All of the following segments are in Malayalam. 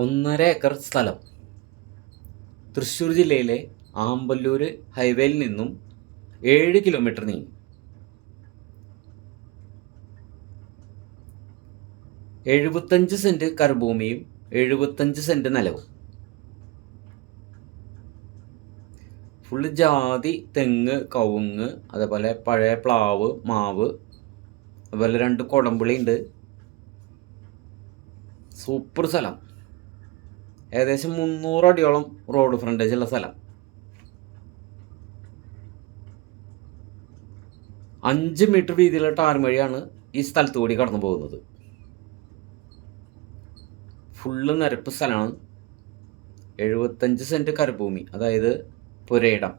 ഒന്നര ഏക്കർ സ്ഥലം. തൃശ്ശൂർ ജില്ലയിലെ ആമ്പല്ലൂർ ഹൈവേയിൽ നിന്നും ഏഴ് കിലോമീറ്റർ നീങ്ങി. എഴുപത്തഞ്ച് സെന്റ് കരഭൂമിയും എഴുപത്തഞ്ച് സെന്റ് നിലവും. ഫുള്ള് ജാതി തെങ്ങ് കവുങ്ങ് അതേപോലെ പഴയ പ്ലാവ് മാവ് അതുപോലെ രണ്ട് കുടംപുളി ഉണ്ട് സൂപ്പർ സ്ഥലം. ഏകദേശം മുന്നൂറ് അടിയോളം റോഡ് ഫ്രണ്ടേജ് ഉള്ള സ്ഥലം. അഞ്ച് മീറ്റർ വീതിയിലുള്ള ടാർ വഴിയാണ് ഈ സ്ഥലത്ത് കൂടി കടന്നു പോകുന്നത്. ഫുള്ള് നിരപ്പ് സ്ഥലമാണ്. എഴുപത്തഞ്ച് സെന്റ് കരഭൂമി അതായത് പുരയിടം.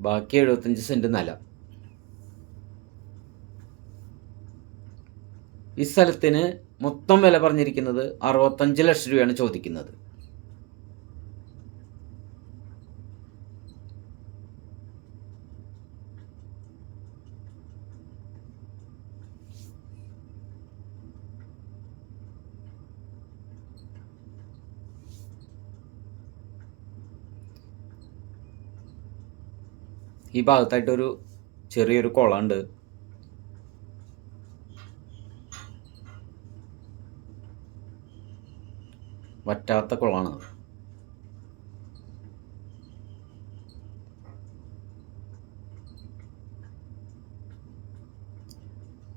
ബാക്കി എഴുപത്തഞ്ച് സെന്റ് നിലം. ഈ സ്ഥലത്തിന് മൊത്തം വില പറഞ്ഞിരിക്കുന്നത് അറുപത്തഞ്ച് ലക്ഷം രൂപയാണ് ചോദിക്കുന്നത്. ഈ ഭാഗത്തായിട്ടൊരു ചെറിയൊരു കുളമുണ്ട് വറ്റാത്ത കുളമാണ്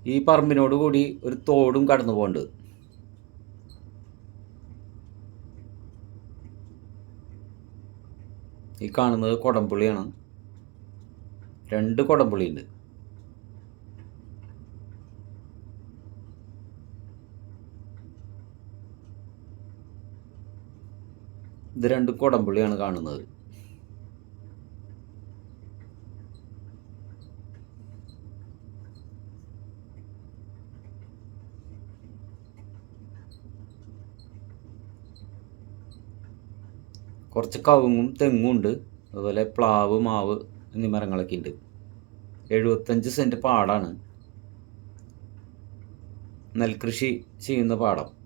ഈ പറമ്പിനോട് കൂടി ഒരു തോടും കടന്നു പോകുന്നുണ്ട് ഈ കാണുന്നത് കൊടംപുള്ളിയാണ് രണ്ട് കൊടംപുള്ളി ഇത് രണ്ടും കൊടംപുള്ളിയാണ് കാണുന്നത്. കുറച്ച് കവുങ്ങും തെങ്ങും ഉണ്ട്. അതുപോലെ പ്ലാവ് മാവ് എന്നീ മരങ്ങളൊക്കെ ഉണ്ട്. എഴുപത്തഞ്ച് സെന്റ് പാടാണ്. നെൽകൃഷി ചെയ്യുന്ന പാടം.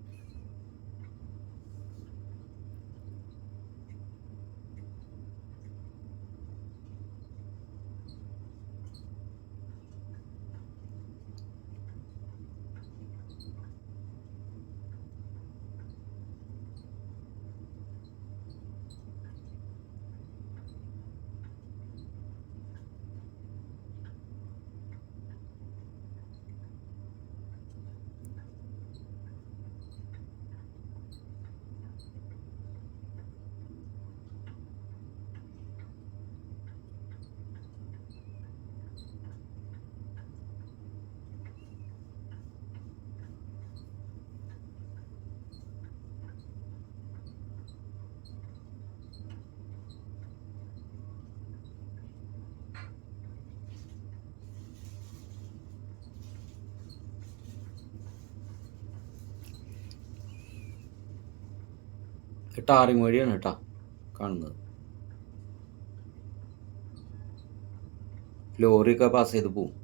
ടാറിങ് വഴിയാണ് കേട്ടോ കാണുന്നത്. ലോറിയൊക്കെ പാസ് ചെയ്ത് പോവും.